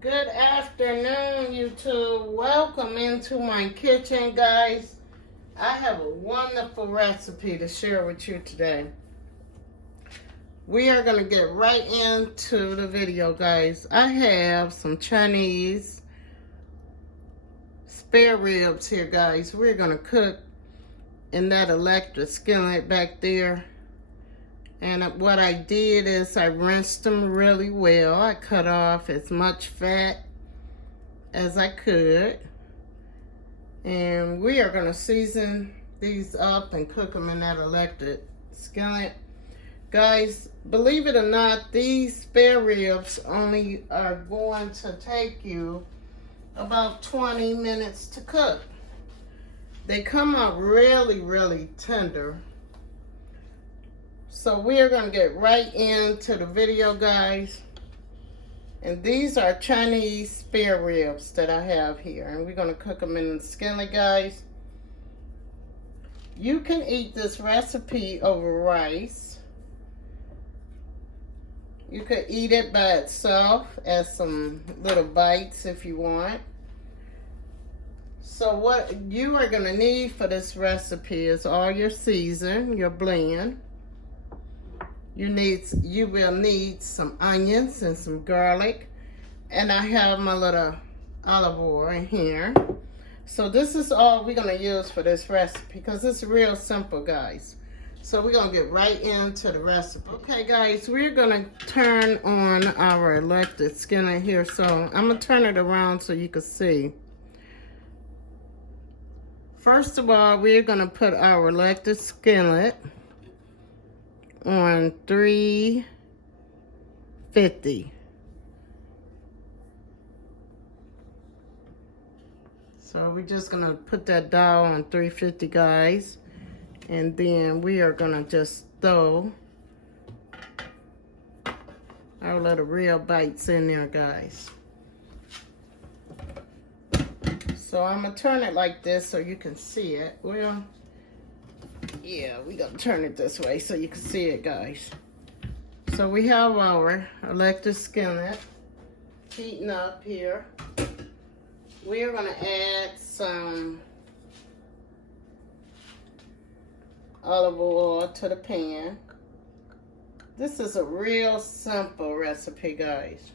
Good afternoon, YouTube. Welcome into my kitchen, guys. I have a wonderful recipe to share with you today. We are going to get right into the video, guys. I have some Chinese spare ribs here, guys. We're going to cook in that electric skillet back there. And what I did is I rinsed them really well. I cut off as much fat as I could. And we are going to season these up and cook them in that electric skillet. Guys, believe it or not, these spare ribs only are going to take you about 20 minutes to cook. They come out really, really tender. So we are going to get right into the video, guys. And these are Chinese spare ribs that I have here. And we're going to cook them in the skillet, guys. You can eat this recipe over rice. You could eat it by itself as some little bites if you want. So what you are going to need for this recipe is all your season, your blend. You will need some onions and some garlic. And I have my little olive oil in here. So this is all we're going to use for this recipe because it's real simple, guys. So we're going to get right into the recipe. Okay, guys, we're going to turn on our electric skillet here. So I'm going to turn it around so you can see. First of all, we're going to put our electric skillet on 350. So we're just gonna put that dial on 350, guys, and then we are gonna just throw our little real bites in there, guys. So I'm gonna turn it like this so you can see it. Well, yeah, we gonna turn it this way so you can see it, guys. So we have our electric skillet heating up here. We are gonna add some olive oil to the pan. This is a real simple recipe, guys.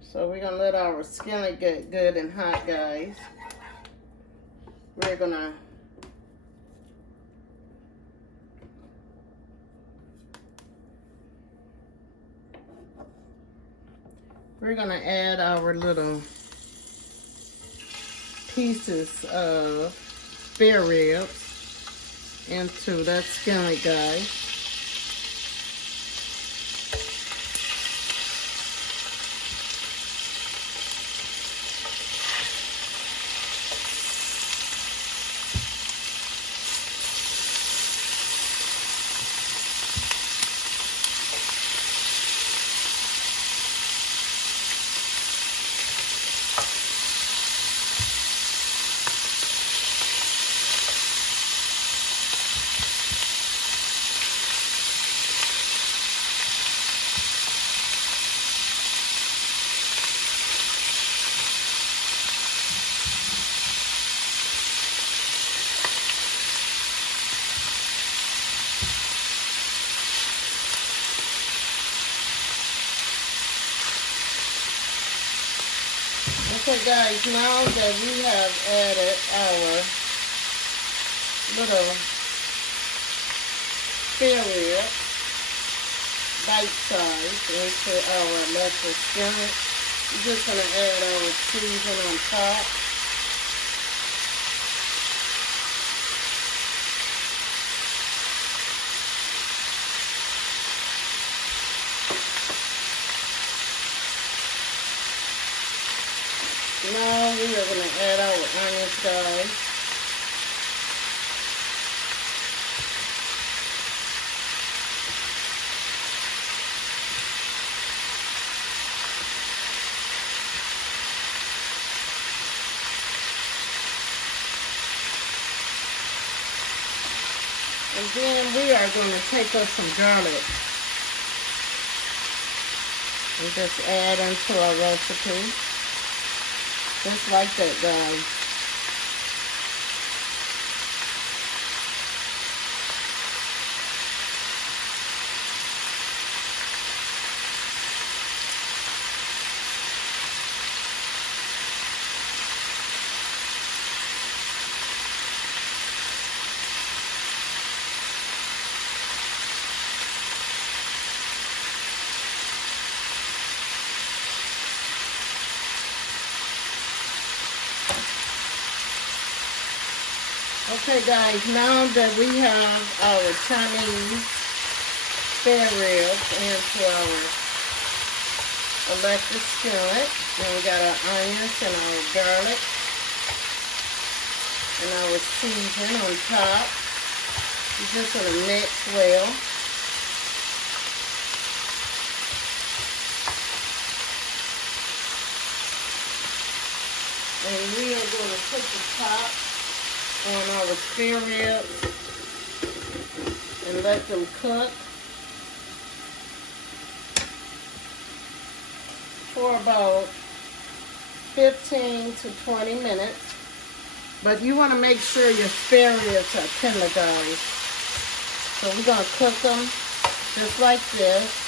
So we're gonna let our skillet get good and hot, guys. We're gonna add our little pieces of spare ribs into that skillet, guys. Okay, guys, now that we have added our little spare rib bite size into our electric skillet, we're just going to add our seasoning on top. Now we are going to add our onions, guys. And And then we are going to take us some garlic and just add into our recipe. Just like that, guys. Okay guys, now that we have our Chinese spare ribs into our electric skillet, and we got our onions and our garlic and our seasoning on top. We're just going to mix well. And we are going to put the top on our spare ribs and let them cook for about 15 to 20 minutes. But you want to make sure your spare ribs are tender, guys. So we're going to cook them just like this.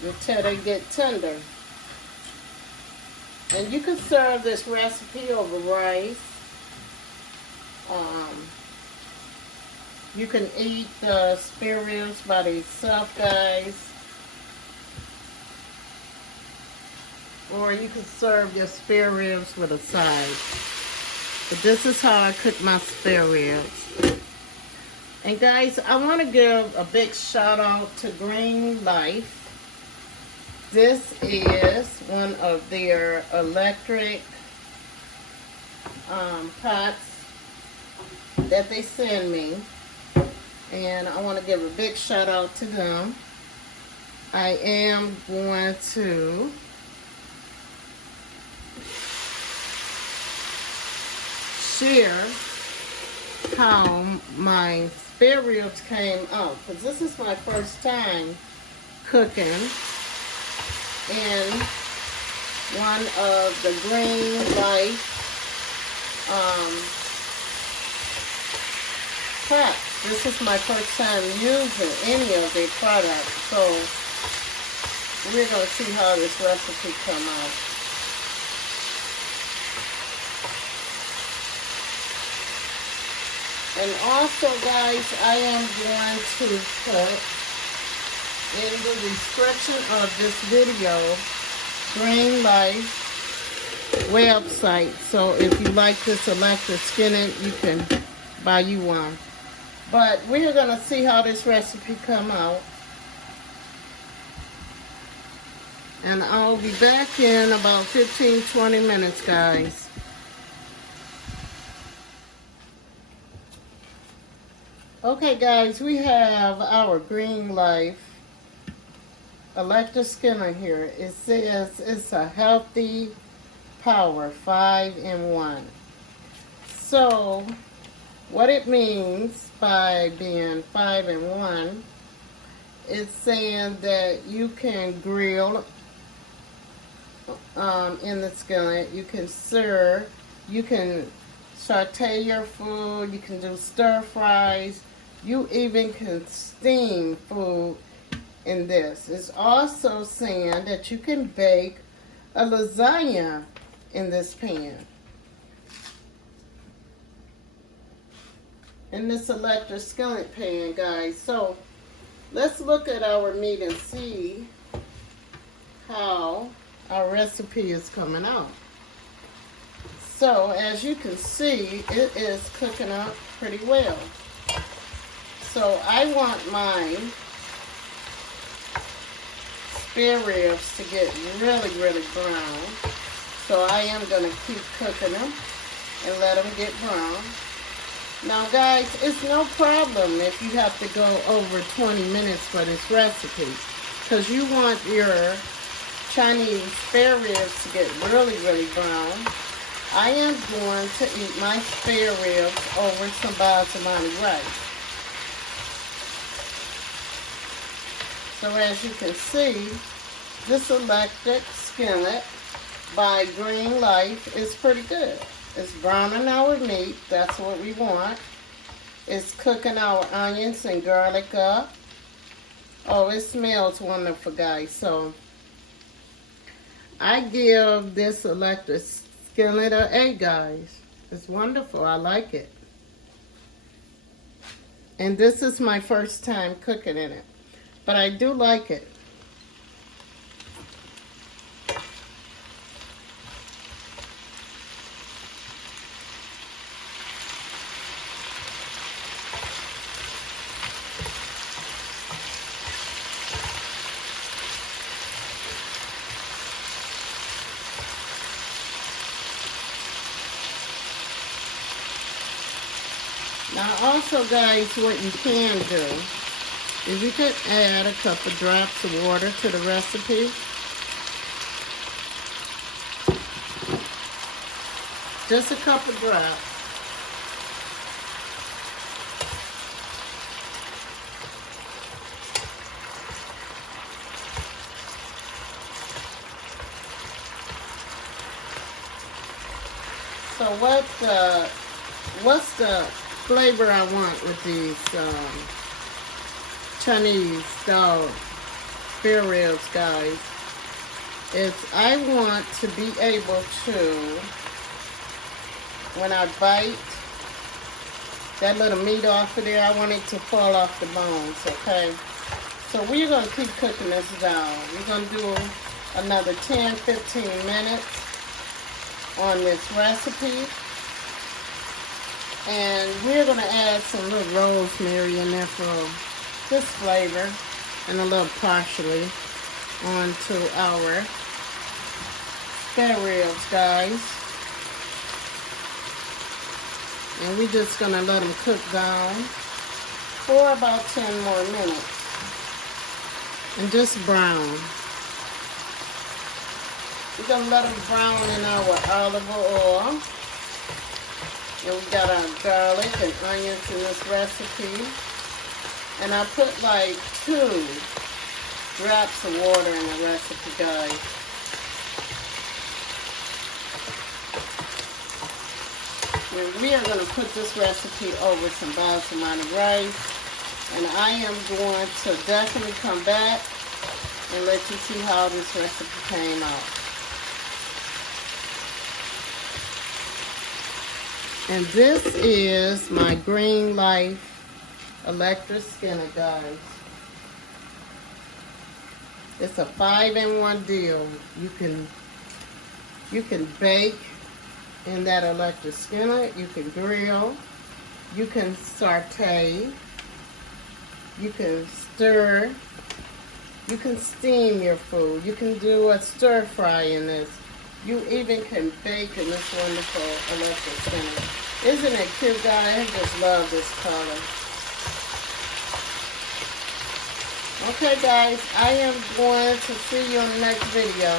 Until they get tender. And you can serve this recipe over rice. You can eat the spare ribs by themselves, guys. Or you can serve your spare ribs with a side. But this is how I cook my spare ribs. And guys, I want to give a big shout out to Green Life. This is one of their electric pots that they send me. And I want to give a big shout out to them. I am going to share how my spare ribs came out, because this is my first time cooking in one of the Green Life pots. This is my first time using any of their products, so we're going to see how this recipe come out. And also, guys, I am going to put in the description of this video Green Life website, so if you like this electric skillet, you can buy you one. But we're going to see how this recipe come out, and I'll be back in about 15-20 minutes, guys. Okay guys, we have our Green Life electric skillet here. It says it's a healthy power 5-in-1. So what it means by being 5-in-1, it's saying that you can grill in the skillet, you can serve, you can saute your food, you can do stir fries, you even can steam food in this. It's also saying that you can bake a lasagna in this pan. In this electric skillet pan, guys. So let's look at our meat and see how our recipe is coming out. So as you can see, it is cooking up pretty well. So I want my spare ribs to get really, really brown. So I am going to keep cooking them and let them get brown. Now guys, it's no problem if you have to go over 20 minutes for this recipe, because you want your Chinese spare ribs to get really, really brown, I am going to eat my spare ribs over some basmati rice. So as you can see, this electric skillet by Green Life is pretty good. It's browning our meat, that's what we want. It's cooking our onions and garlic up. Oh, it smells wonderful, guys. So I give this electric skillet an A, guys. It's wonderful. I like it. And this is my first time cooking in it, but I do like it. Now also, guys, what you can do is you can add a couple drops of water to the recipe. Just a couple drops. So what's the flavor I want with these Chinese style spare ribs, guys, is I want to be able to, when I bite that little meat off of there, I want it to fall off the bones, okay? So we're going to keep cooking this down. We're going to do another 10-15 minutes on this recipe. And we're going to add some little rosemary in there for this flavor and a little parsley onto our spare ribs, guys. And we're just going to let them cook down for about 10 more minutes. And just brown. We're going to let them brown in our olive oil. And we got our garlic and onions in this recipe. And I put like 2 drops of water in the recipe, guys. And we are going to put this recipe over some basmati rice. And I am going to definitely come back and let you see how this recipe came out. And this is my Green Life electric skillet, guys. It's a 5-in-1 deal. You can bake in that electric skillet. You can grill. You can saute. You can stir. You can steam your food. You can do a stir fry in this. You even can bake in this wonderful electric skillet. Isn't it cute, guys? I just love this color. Okay, guys, I am going to see you in the next video.